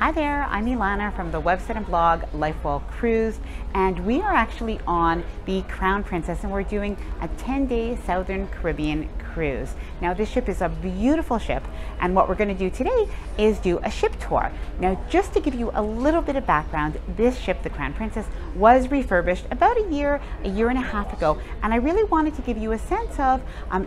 Hi there, I'm Ilana from the website and blog Life Well Cruised, and we are actually on the Crown Princess and we're doing a 10-day Southern Caribbean cruise. Now this ship is a beautiful ship, and what we're going to do today is do a ship tour. Now just to give you a little bit of background, this ship, the Crown Princess, was refurbished about a year and a half ago, and I really wanted to give you a sense of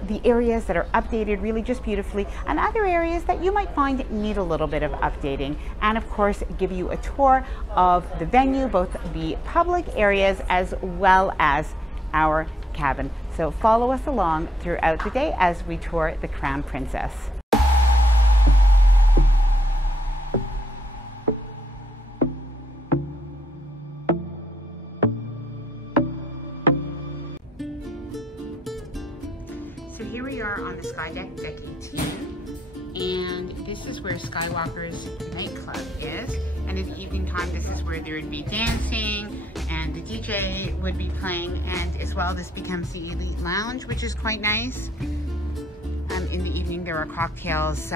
the areas that are updated really just beautifully and other areas that you might find need a little bit of updating, and of course give you a tour of the venue, both the public areas as well as our cabin. So follow us along throughout the day as we tour the Crown Princess. So here we are on the Sky Deck, Deck 18, and this is where Skywalker's Nightclub is. And in the evening time, this is where there would be dancing and the DJ would be playing, and as well this becomes the Elite Lounge, which is quite nice. In the evening there are cocktails,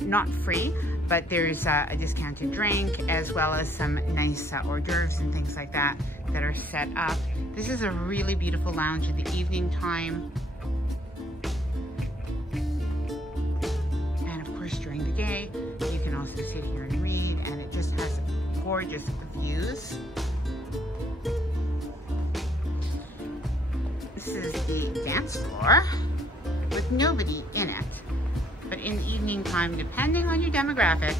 not free, but there's a discounted drink as well as some nice hors d'oeuvres and things like that that are set up. This is a really beautiful lounge in the evening time. And of course during the day, you can also sit here and read, and it just has gorgeous views. This is the dance floor with nobody in it, but in the evening time, depending on your demographic,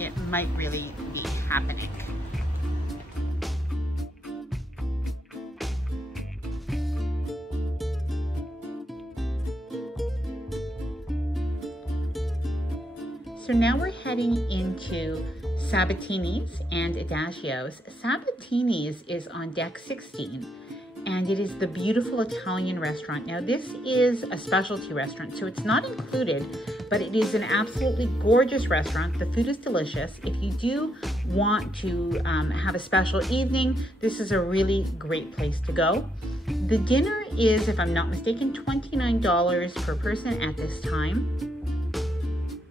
it might really be happening. So now we're heading into Sabatinis and Adagios. Sabatinis is on deck 16, and it is the beautiful Italian restaurant. Now this is a specialty restaurant, so it's not included, but it is an absolutely gorgeous restaurant. The food is delicious. If you do want to have a special evening, this is a really great place to go. The dinner is, if I'm not mistaken, $29 per person at this time.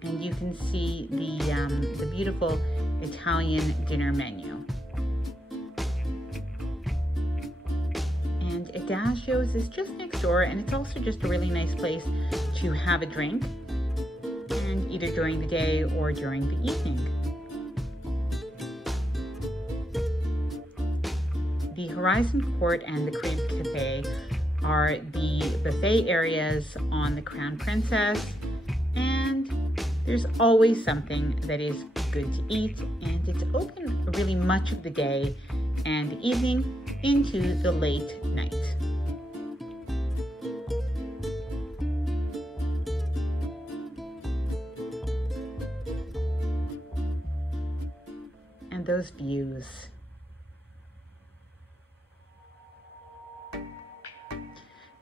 And you can see the beautiful Italian dinner menu. And Adagios is just next door, and it's also just a really nice place to have a drink, and either during the day or during the evening. The Horizon Court and the Caribe Cafe are the buffet areas on the Crown Princess, and there's always something that is good to eat, and it's open really much of the day and the evening into the late night. And those views.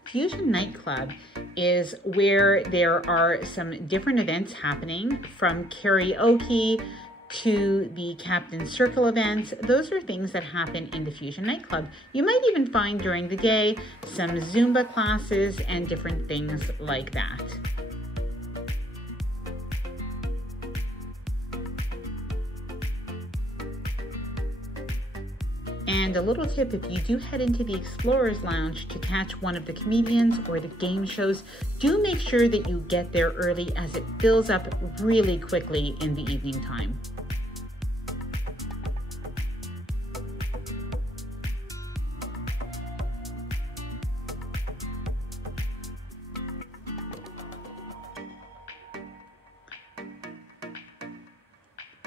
Fusion Nightclub is where there are some different events happening, from karaoke to the Captain's Circle events. Those are things that happen in the Fusion Nightclub. You might even find during the day some Zumba classes and different things like that. And a little tip, if you do head into the Explorers Lounge to catch one of the comedians or the game shows, do make sure that you get there early, as it fills up really quickly in the evening time.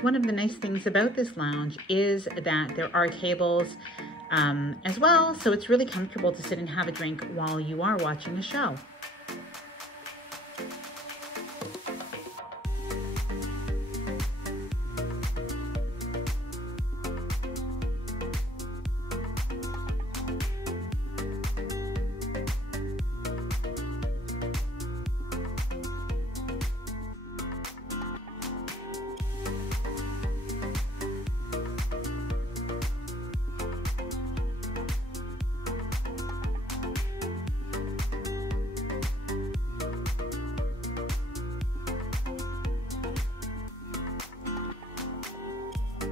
One of the nice things about this lounge is that there are tables as well, so it's really comfortable to sit and have a drink while you are watching a show.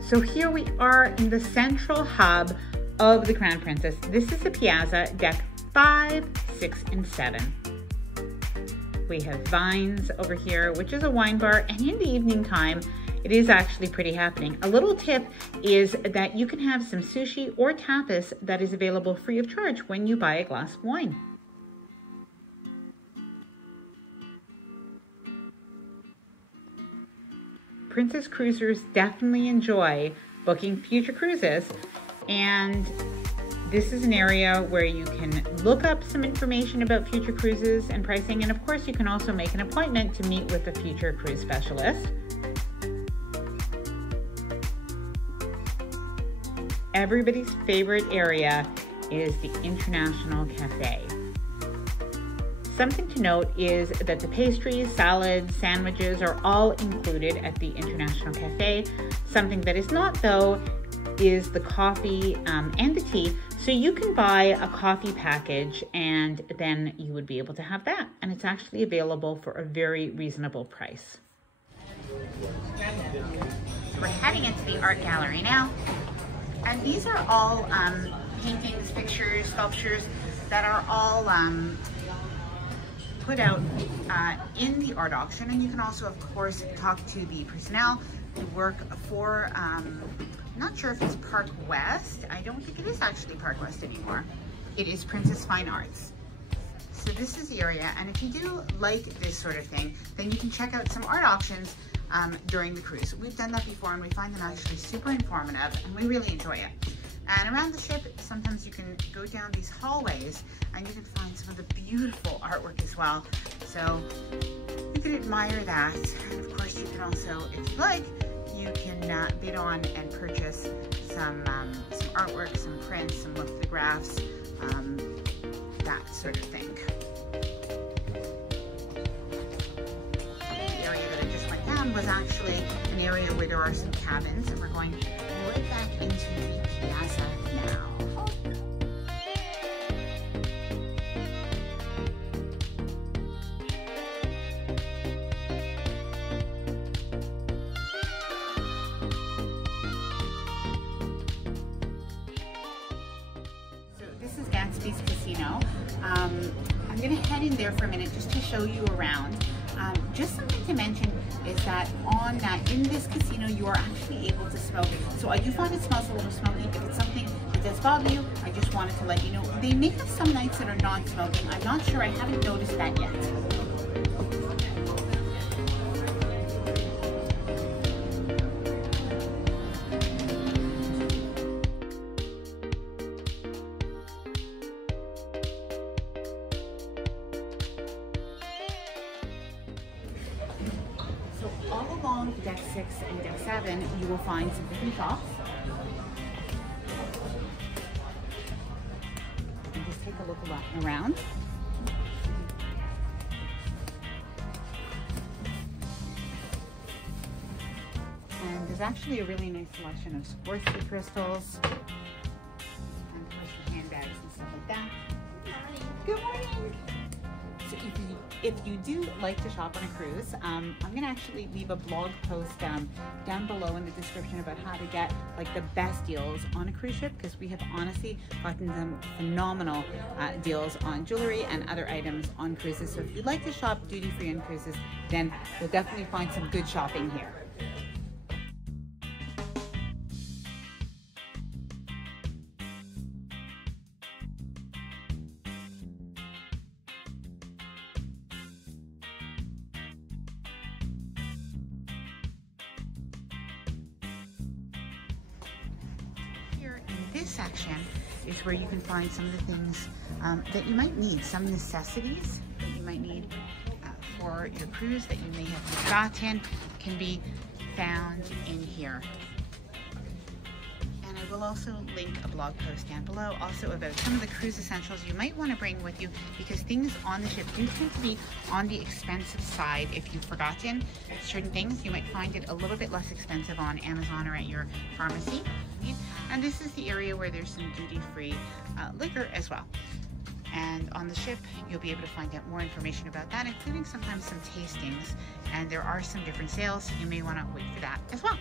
So here we are in the central hub of the Crown Princess. This is the Piazza, deck 5, 6, and 7. We have Vines over here, which is a wine bar, and in the evening time, it is actually pretty happening. A little tip is that you can have some sushi or tapas that is available free of charge when you buy a glass of wine. Princess cruisers definitely enjoy booking future cruises, and this is an area where you can look up some information about future cruises and pricing, and of course you can also make an appointment to meet with a future cruise specialist. Everybody's favorite area is the International Cafe. Something to note is that the pastries, salads, sandwiches are all included at the International Cafe. Something that is not, though, is the coffee and the tea. So you can buy a coffee package and then you would be able to have that. And it's actually available for a very reasonable price. We're heading into the art gallery now. And these are all paintings, pictures, sculptures that are all put out in the art auction. And you can also, of course, talk to the personnel who work for, I'm not sure if it's Park West. I don't think it is actually Park West anymore. It is Princess Fine Arts. So this is the area, and if you do like this sort of thing, then you can check out some art auctions during the cruise. We've done that before and we find them actually super informative and we really enjoy it. And around the ship, sometimes you can go down these hallways and you can find some of the beautiful artwork as well. So you can admire that. And of course you can also, if you like, you can bid on and purchase some artwork, some prints, some lithographs, that sort of thing. The area that I just went down was actually an area where there are some cabins, and we're going right back into the Piazza now. Casino. I'm going to head in there for a minute just to show you around. Just something to mention is that in this casino you are actually able to smoke. So I do find it smells a little smoky. If it's something that does bother you, I just wanted to let you know. They may have some nights that are non-smoking. I'm not sure. I haven't noticed that yet. All along deck 6 and deck 7, you will find some different shops. And just take a look around. And there's actually a really nice selection of Swarovski crystals, and of course the handbags and stuff like that. Good morning. So if you do like to shop on a cruise, I'm going to actually leave a blog post down below in the description about how to get like the best deals on a cruise ship, because we have honestly gotten some phenomenal deals on jewelry and other items on cruises. So if you'd like to shop duty-free on cruises, then you'll definitely find some good shopping here. This section is where you can find some of the things that you might need, some necessities that you might need for your cruise that you may have forgotten can be found in here. And I will also link a blog post down below also about some of the cruise essentials you might want to bring with you, because things on the ship do tend to be on the expensive side. If you've forgotten certain things, you might find it a little bit less expensive on Amazon or at your pharmacy. And this is the area where there's some duty-free liquor as well. And on the ship, you'll be able to find out more information about that, including sometimes some tastings. And there are some different sales, so you may want to wait for that as well.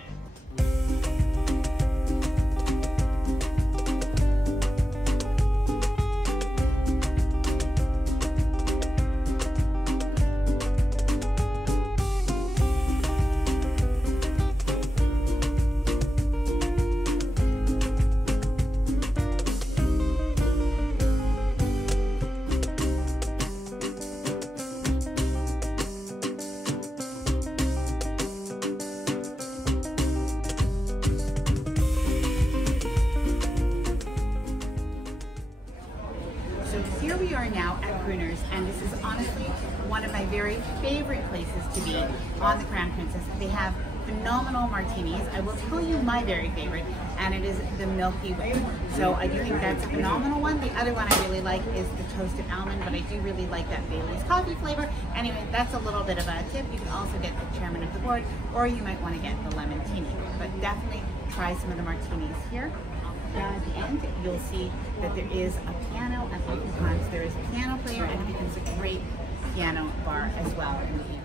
very favorite places to be on the Crown Princess. They have phenomenal martinis. I will tell you my very favorite, and it is the Milky Way. So I do think that's a phenomenal one. The other one I really like is the toasted almond, but I do really like that Bailey's coffee flavor. Anyway, that's a little bit of a tip. You can also get the chairman of the board, or you might want to get the lemon tini. But definitely try some of the martinis here. Down at the end, you'll see that there is a piano, and oftentimes there is a piano player, and it becomes a great piano bar as well in the evening.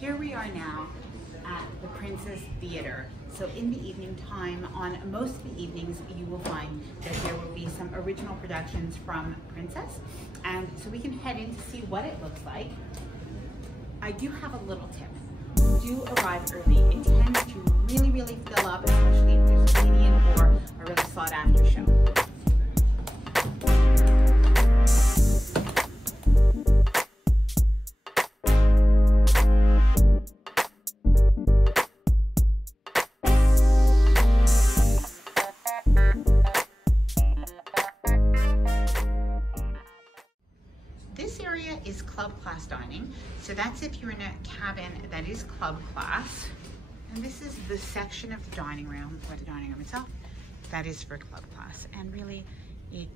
Here we are now at the Princess Theater. So in the evening time, on most of the evenings, you will find that there will be some original productions from Princess. And so we can head in to see what it looks like. I do have a little tip. Do arrive early. It tends to really fill up, especially if there's a Canadian or a really sought after show. This area is club class dining. So that's if you're in a cabin that is club class. And this is the section of the dining room, or the dining room itself, that is for club class. And really, it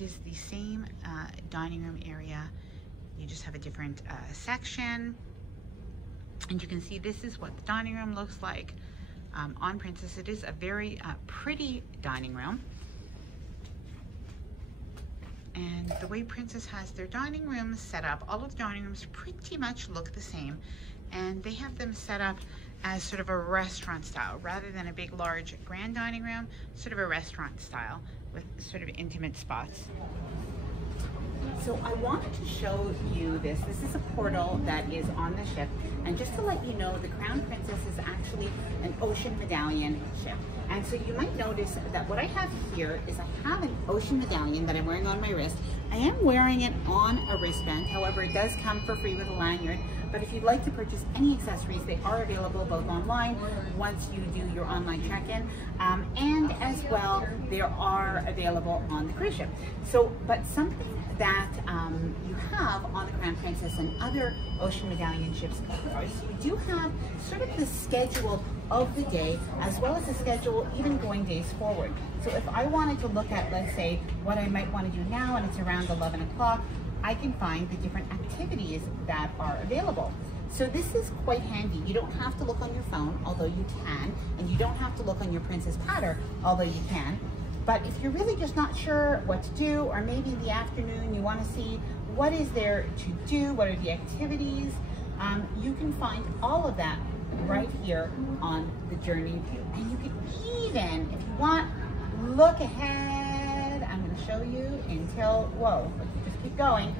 is the same dining room area. You just have a different section. And you can see this is what the dining room looks like on Princess. It is a very pretty dining room. And the way Princess has their dining rooms set up, all of the dining rooms pretty much look the same. And they have them set up as sort of a restaurant style, rather than a big, large, grand dining room, sort of a restaurant style with sort of intimate spots. So I wanted to show you this. This is a portal that is on the ship. And just to let you know, the Crown Princess is actually an Ocean Medallion ship. And so you might notice that what I have here is I have an Ocean Medallion that I'm wearing on my wrist. I am wearing it on a wristband. However, it does come for free with a lanyard. But if you'd like to purchase any accessories, they are available both online once you do your online check-in, and as well, they are available on the cruise ship. So, but something that you have on the Crown Princess and other Ocean Medallion ships is you do have sort of the schedule of the day, as well as the schedule even going days forward. So if I wanted to look at, let's say, what I might want to do now, and it's around 11 o'clock, I can find the different activities that are available. So this is quite handy. You don't have to look on your phone, although you can, and you don't have to look on your Princess Paddle, although you can. But if you're really just not sure what to do, or maybe in the afternoon you want to see what is there to do, what are the activities, you can find all of that right here on the Journey View. And you can even, if you want, look ahead. I'm going to show you until, whoa, let's just keep going.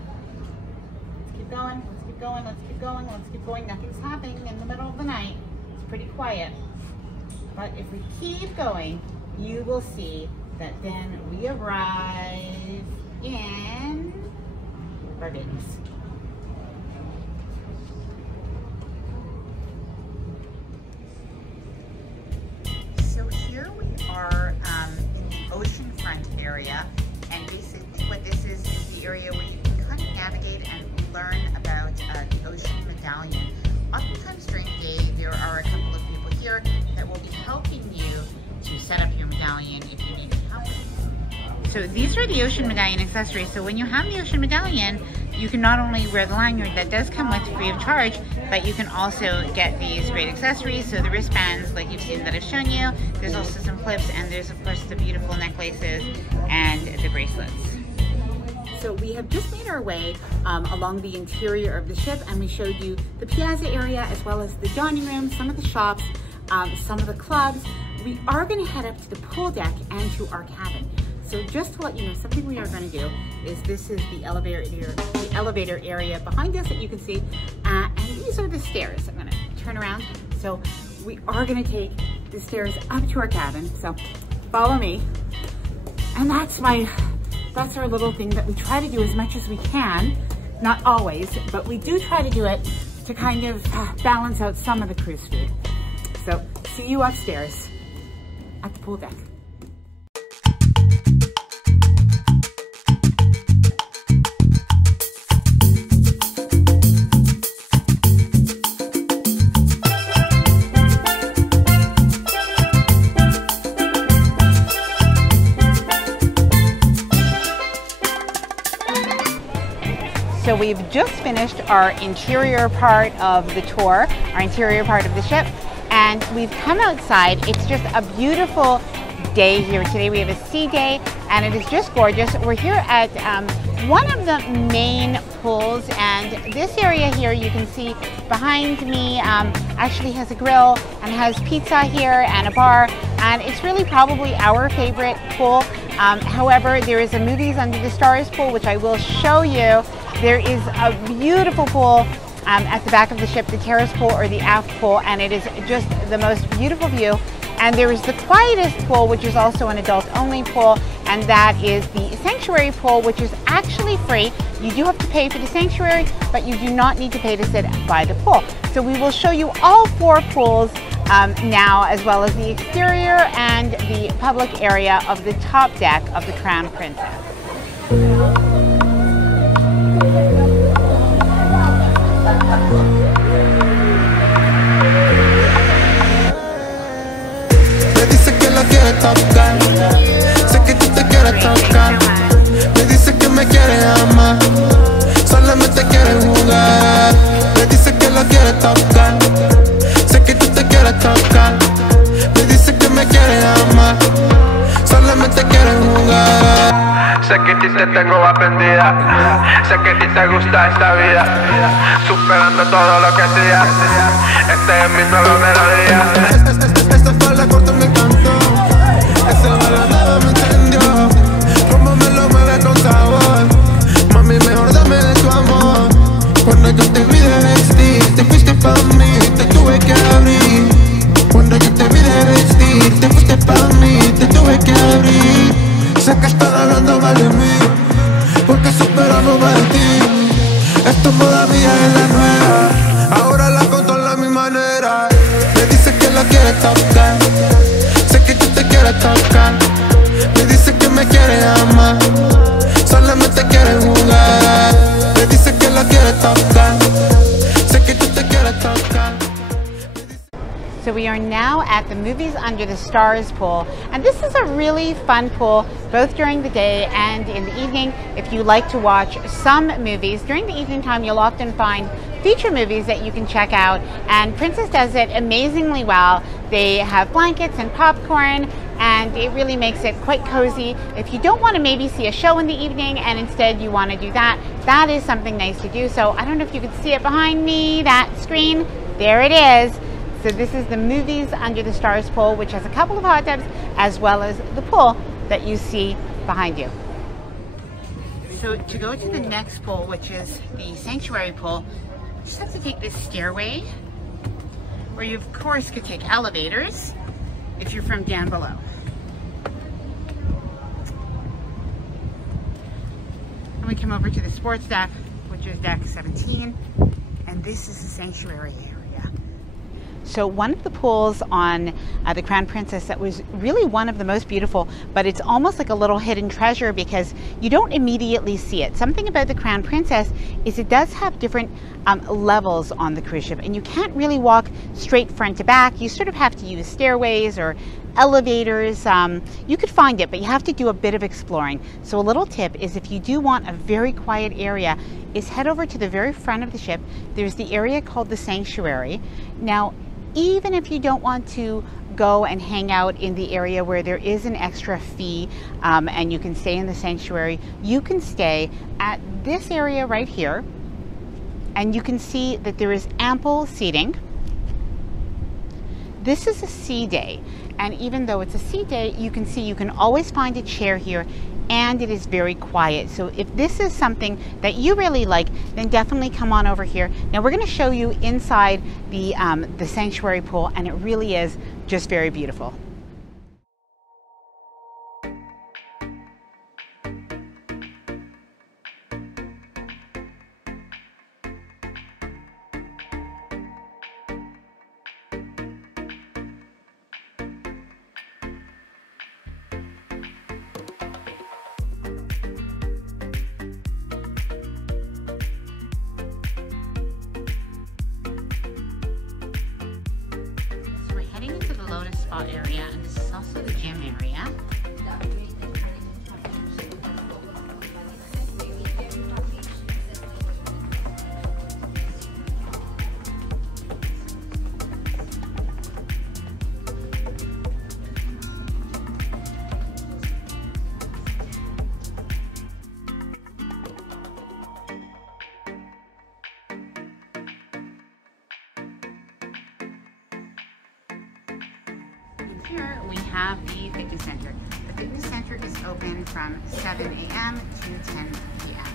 Let's keep going, let's keep going, let's keep going, let's keep going. Nothing's happening in the middle of the night. It's pretty quiet. But if we keep going, you will see that then we arrive in Barbados. So here we are in the oceanfront area, and basically what this is the area where you can kind of navigate and learn about the Ocean Medallion. Oftentimes during the day there are a couple of people here that will be helping you to set up your medallion if you need help. So these are the Ocean Medallion accessories. So when you have the Ocean Medallion, you can not only wear the lanyard that does come with free of charge, but you can also get these great accessories. So the wristbands, like you've seen that I've shown you, there's also some clips, and there's of course the beautiful necklaces and the bracelets. So we have just made our way along the interior of the ship, and we showed you the Piazza area as well as the dining room, some of the shops, some of the clubs. We are going to head up to the pool deck and to our cabin. So just to let you know, something we are going to do is this is the elevator area behind us that you can see, and these are the stairs. I'm going to turn around. So we are going to take the stairs up to our cabin. So follow me, and that's our little thing that we try to do as much as we can. Not always, but we do try to do it to kind of balance out some of the cruise food. So see you upstairs at the pool deck. So we've just finished our interior part of the tour, our interior part of the ship, and we've come outside. It's just a beautiful day here today. We have a sea day and it is just gorgeous. We're here at one of the main pools, and this area here you can see behind me actually has a grill and has pizza here and a bar, and it's really probably our favorite pool. However, there is a Movies Under the Stars pool, which I will show you. There is a beautiful pool at the back of the ship, the Terrace Pool or the aft pool, and it is just the most beautiful view. And there is the quietest pool, which is also an adult-only pool, and that is the Sanctuary Pool, which is actually free. You do have to pay for the Sanctuary, but you do not need to pay to sit by the pool. So we will show you all 4 pools now, as well as the exterior and the public area of the top deck of the Crown Princess. Me dice que la quiere tocar, sé que tú te quieres tocar. Me dice que me quiere amar, solamente quiere jugar. Me dice que la quiere tocar, sé que tú te quieres tocar. Me dice que me quiere amar, solamente quiere jugar. Sé que a ti te tengo aprendida, sé que a ti te gusta esta vida, superando todo lo que hacía. Este es mi nueva melodía. Esta falda corta me encantó, ese balada me encendió. Cómo me lo mueve con sabor, mami, mejor dame de tu amor. Cuando yo te vi de vestir, te fuiste pa' mí, te tuve que abrir. Cuando yo te vi de vestir, te fuiste pa' mí, te tuve que abrir. Sé que están hablando mal de mí, porque superamos mal de ti. Esto todavía es la nueva, ahora la controlo a mi manera. Me dice que la quiere tocar, sé que tú te quieres tocar. Me dice que me quiere amar, solamente quiere jugar. Me dice que la quiere tocar, sé que tú te quieres tocar. So we are now at the Movies Under the Stars pool, and this is a really fun pool both during the day and in the evening. If you like to watch some movies during the evening time, you'll often find feature movies that you can check out, and Princess does it amazingly well. They have blankets and popcorn, and it really makes it quite cozy. If you don't want to maybe see a show in the evening and instead you want to do that, that is something nice to do. So I don't know if you can see it behind me, that screen, there it is. So this is the Movies Under the Stars pool, which has a couple of hot tubs, as well as the pool that you see behind you. So to go to the next pool, which is the Sanctuary Pool, you just have to take this stairway, or you of course could take elevators if you're from down below. And we come over to the sports deck, which is deck 17, and this is the sanctuary area. So one of the pools on the Crown Princess that was really one of the most beautiful, but it's almost like a little hidden treasure because you don't immediately see it. Something about the Crown Princess is it does have different levels on the cruise ship, and you can't really walk straight front to back. You sort of have to use stairways or elevators. You could find it, but you have to do a bit of exploring. So a little tip is if you do want a very quiet area, is head over to the very front of the ship. There's the area called the Sanctuary. Now, even if you don't want to go and hang out in the area where there is an extra fee and you can stay in the sanctuary, you can stay at this area right here, and you can see that there is ample seating. this is a sea day, and even though it's a sea day, you can see you can always find a chair here, and it is very quiet. So if this is something that you really like, then definitely come on over here. Now we're going to show you inside the sanctuary pool, and it really is just very beautiful. Into the Lotus spa area, and this is also the gym area. Here we have the fitness center. The fitness center is open from 7 a.m. to 10 p.m.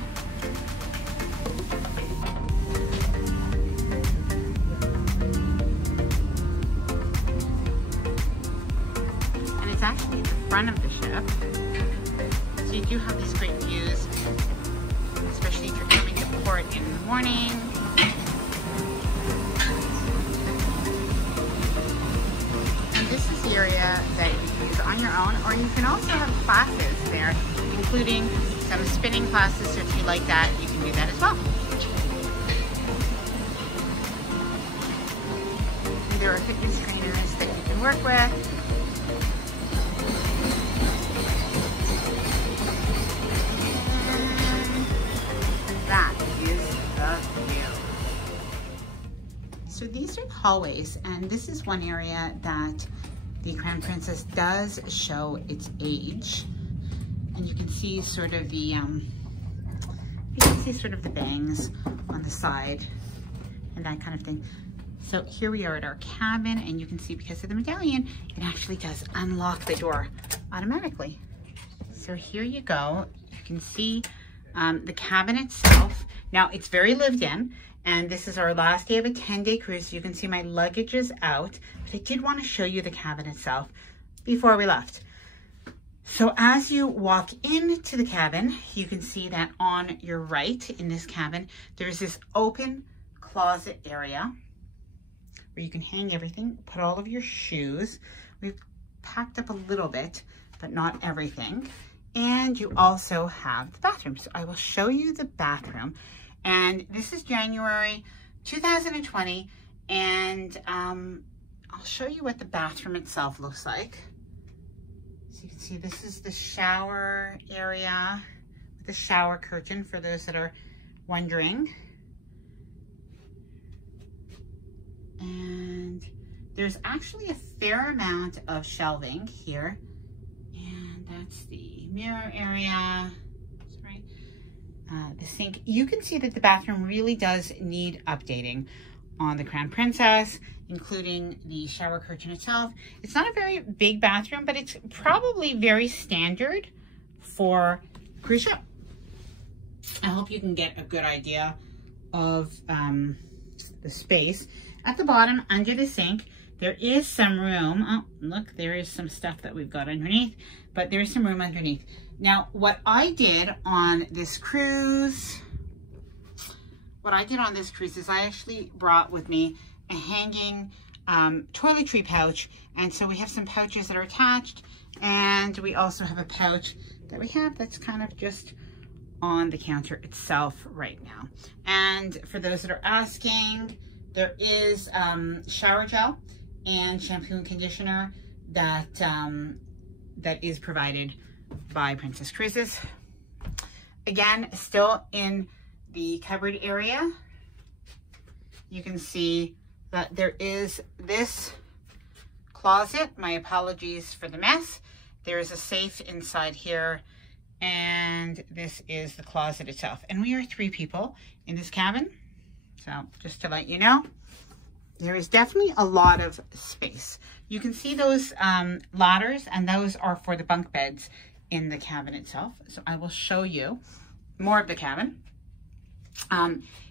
And it's actually at the front of the ship. So you do have these great views, especially if you're coming to port in the morning. Area that you can use on your own, or you can also have classes there, including some spinning classes. So if you like that, you can do that as well. And there are fitness trainers that you can work with. And that is the view. So these are the hallways, and this is one area that the Crown Princess does show its age, and you can see sort of the the bangs on the side and that kind of thing. So here we are at our cabin, and you can see because of the medallion, it actually does unlock the door automatically. So here you go. You can see the cabin itself. Now it's very lived in. And this is our last day of a 10-day cruise. You can see my luggage is out, but I did want to show you the cabin itself before we left. So as you walk into the cabin, you can see that on your right in this cabin, there's this open closet area where you can hang everything, put all of your shoes. We've packed up a little bit, but not everything. And you also have the bathroom. So I will show you the bathroom. And this is January 2020, and I'll show you what the bathroom itself looks like. So you can see this is the shower area, the shower curtain for those that are wondering. And there's actually a fair amount of shelving here. And that's the mirror area. The sink. You can see that the bathroom really does need updating on the Crown Princess, including the shower curtain itself. It's not a very big bathroom, but it's probably very standard for a cruise ship. I hope you can get a good idea of the space. At the bottom, under the sink, there is some room. Oh, look, there is some stuff that we've got underneath, but there is some room underneath. Now, what I did on this cruise, is I actually brought with me a hanging toiletry pouch. And so we have some pouches that are attached, and we also have a pouch that we have that's kind of just on the counter itself right now. And for those that are asking, there is shower gel and shampoo and conditioner that that is provided by Princess Cruises. Again, still in the cupboard area, you can see that there is this closet. My apologies for the mess. There is a safe inside here, and this is the closet itself. And we are 3 people in this cabin, so just to let you know. there is definitely a lot of space. You can see those ladders, and those are for the bunk beds in the cabin itself. So I will show you more of the cabin.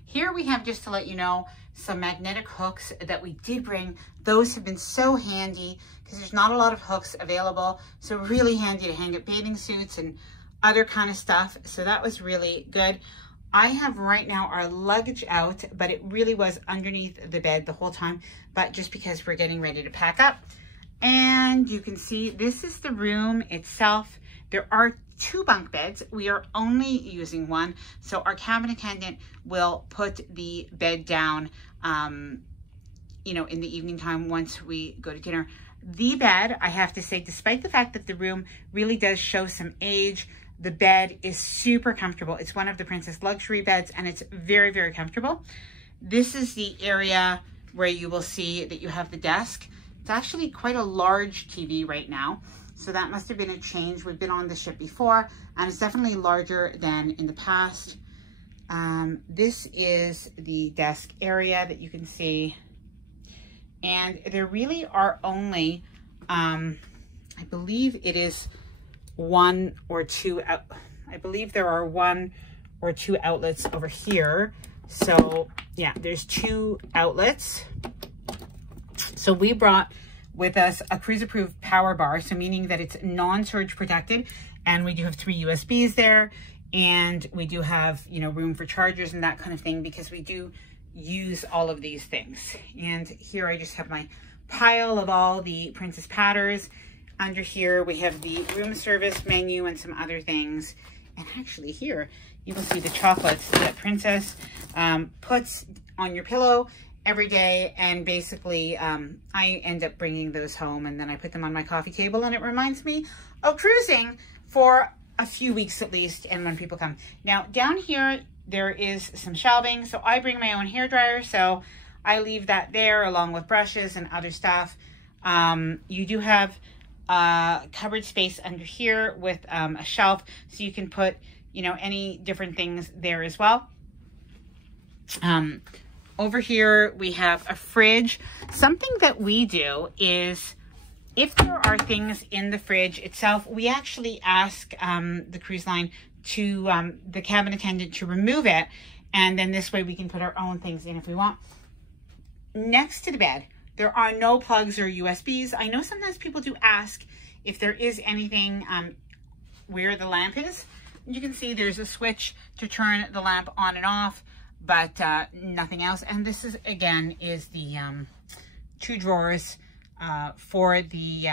Here we have, just to let you know, some magnetic hooks that we did bring. Those have been so handy because there's not a lot of hooks available. So really handy to hang up bathing suits and other kind of stuff. So that was really good. I have right now our luggage out, but it really was underneath the bed the whole time, but just because we're getting ready to pack up. And you can see this is the room itself. There are 2 bunk beds. We are only using 1. So our cabin attendant will put the bed down, you know, in the evening time once we go to dinner. The bed, I have to say, despite the fact that the room really does show some age, the bed is super comfortable. It's one of the Princess luxury beds, and it's very, very comfortable. This is the area where you will see that you have the desk. It's actually quite a large TV right now. So that must have been a change. We've been on the ship before, and it's definitely larger than in the past. This is the desk area that you can see. And there really are only, I believe it is 1 or 2, I believe there are 1 or 2 outlets over here. So yeah, there's 2 outlets. So we brought with us a cruise approved power bar, so meaning that it's non-surge protected, and we do have 3 USBs there, and we do have, you know, room for chargers and that kind of thing, because we do use all of these things. And here I just have my pile of all the Princess Patters. Under here we have the room service menu and some other things. And actually here you will see the chocolates that Princess puts on your pillow every day. And basically I end up bringing those home, and then I put them on my coffee table, and it reminds me of cruising for a few weeks at least, and when people come. Now down here there is some shelving, so I bring my own hairdryer, so I leave that there along with brushes and other stuff. You do have cupboard space under here with a shelf, so you can put, you know, any different things there as well. Over here we have a fridge. Something that we do is, if there are things in the fridge itself, we actually ask the cruise line to, the cabin attendant to remove it, and then this way we can put our own things in if we want. Next to the bed, there are no plugs or USBs. I know sometimes people do ask if there is anything where the lamp is. You can see there's a switch to turn the lamp on and off, but nothing else. And this is, again, is the 2 drawers for the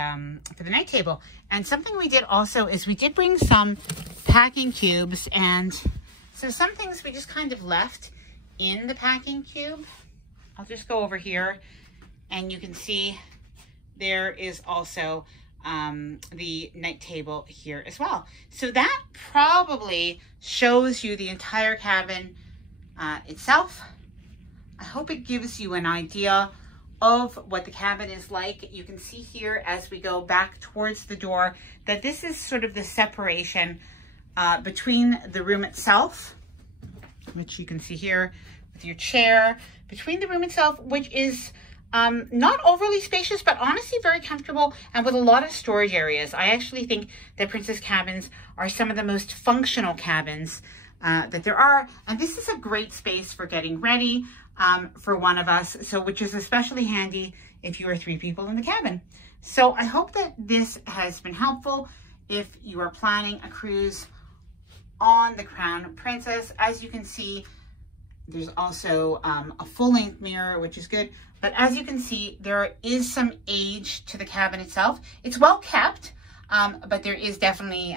night table. And something we did also is we did bring some packing cubes, and so some things we just kind of left in the packing cube. I'll just go over here, and you can see there is also the night table here as well. So that probably shows you the entire cabin itself. I hope it gives you an idea of what the cabin is like. You can see here as we go back towards the door that this is sort of the separation between the room itself, which you can see here with your chair, between the room itself, which is not overly spacious, but honestly very comfortable, and with a lot of storage areas. I actually think that Princess cabins are some of the most functional cabins that there are. And this is a great space for getting ready for one of us, so which is especially handy if you are 3 people in the cabin. So I hope that this has been helpful if you are planning a cruise on the Crown Princess. As you can see, there's also a full-length mirror, which is good. But as you can see, there is some age to the cabin itself. It's well kept, but there is definitely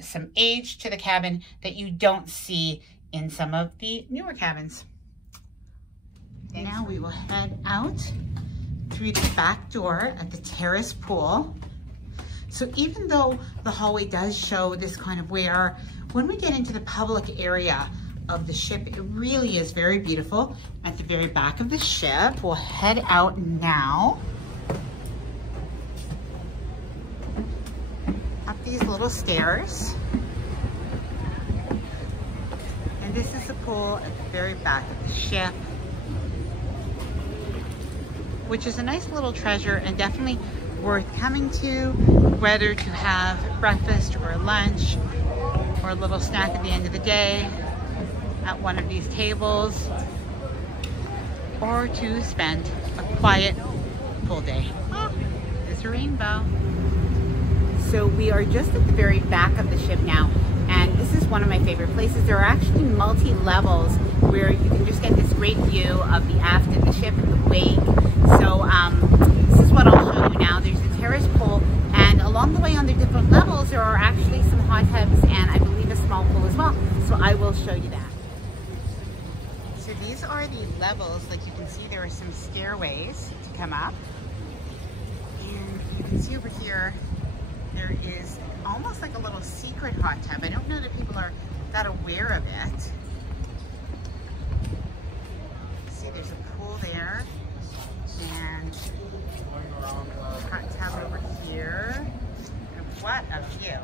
some age to the cabin that you don't see in some of the newer cabins. And now we will head out through the back door at the Terrace Pool. So even though the hallway does show this kind of wear, when we get into the public area of the ship, it really is very beautiful at the very back of the ship. We'll head out now up these little stairs, and this is the pool at the very back of the ship. which is a nice little treasure and definitely worth coming to, whether to have breakfast or lunch or a little snack at the end of the day at one of these tables, or to spend a quiet full day. Oh, there's a rainbow. So we are just at the very back of the ship now, and this is one of my favorite places. There are actually multi-levels where you can just get this great view of the aft of the ship and the wake. So this is what I'll show you now. There's the Terrace Pool, and along the way on the different levels there are actually some hot tubs and I believe a small pool as well. So I will show you that. So these are the levels. Like you can see, there are some stairways to come up, and you can see over here there is almost like a little secret hot tub. I don't know that people are that aware of it. See, there's a pool there, and a hot tub over here. And what a view.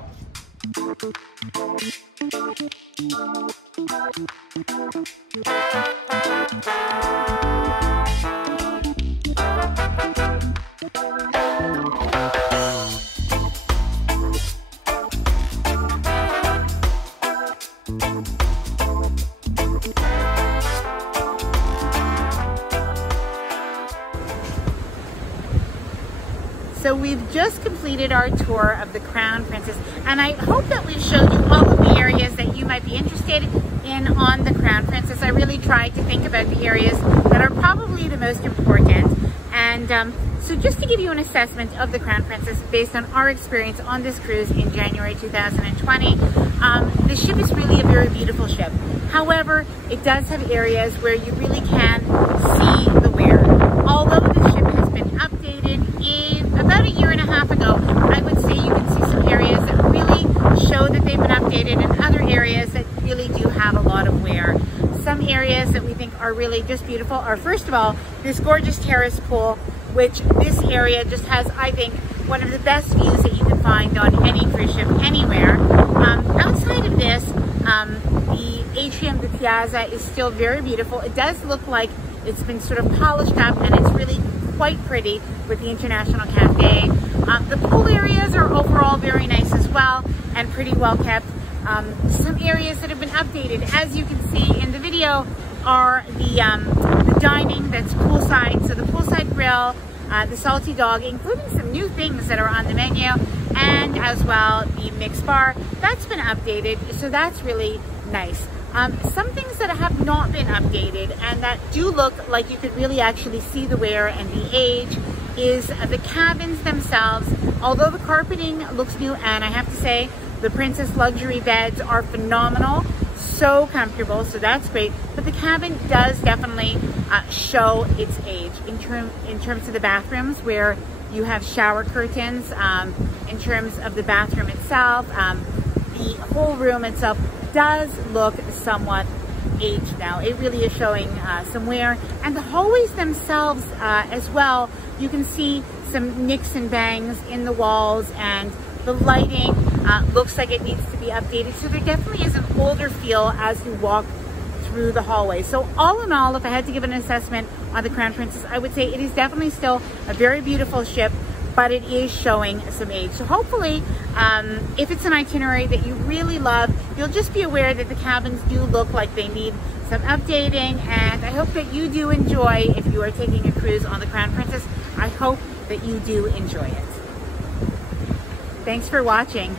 So we've just completed our tour of the Crown Princess, and I hope that we've showed you all of the areas that you might be interested in on the Crown Princess. I really tried to think about the areas that are probably the most important. And so just to give you an assessment of the Crown Princess based on our experience on this cruise in January 2020, the ship is really a very beautiful ship. However, it does have areas where you really can see the wear. Although the ship has been updated about a year and a half ago, I would say you can see some areas that really show that they've been updated and other areas that really do have a lot of wear. Some areas that we think are really just beautiful are, first of all, this gorgeous Terrace Pool, which this area just has, I think, one of the best views that you can find on any cruise ship anywhere. Outside of this, the atrium, the Piazza, is still very beautiful. It does look like it's been sort of polished up, and it's really quite pretty with the International Cafe. The pool areas are overall very nice as well and pretty well kept. Some areas that have been updated, as you can see in the video, are the dining that's poolside. So the poolside grill, the salty dog, including some new things that are on the menu, and as well the mixed bar. That's been updated, so that's really nice. Some things that have not been updated and that do look like you could really actually see the wear and the age is the cabins themselves. Although the carpeting looks new, and I have to say the Princess luxury beds are phenomenal, so comfortable, so that's great. But the cabin does definitely show its age in terms of the bathrooms, where you have shower curtains. In terms of the bathroom itself, the whole room itself does look somewhat aged now. It really is showing some wear. And the hallways themselves as well, you can see some nicks and bangs in the walls, and the lighting looks like it needs to be updated. So there definitely is an older feel as you walk through the hallway. So all in all, if I had to give an assessment on the Crown Princess, I would say it is definitely still a very beautiful ship, but it is showing some age. So hopefully, if it's an itinerary that you really love, you'll just be aware that the cabins do look like they need some updating, and I hope that you do enjoy, if you are taking a cruise on the Crown Princess, I hope that you do enjoy it. Thanks for watching.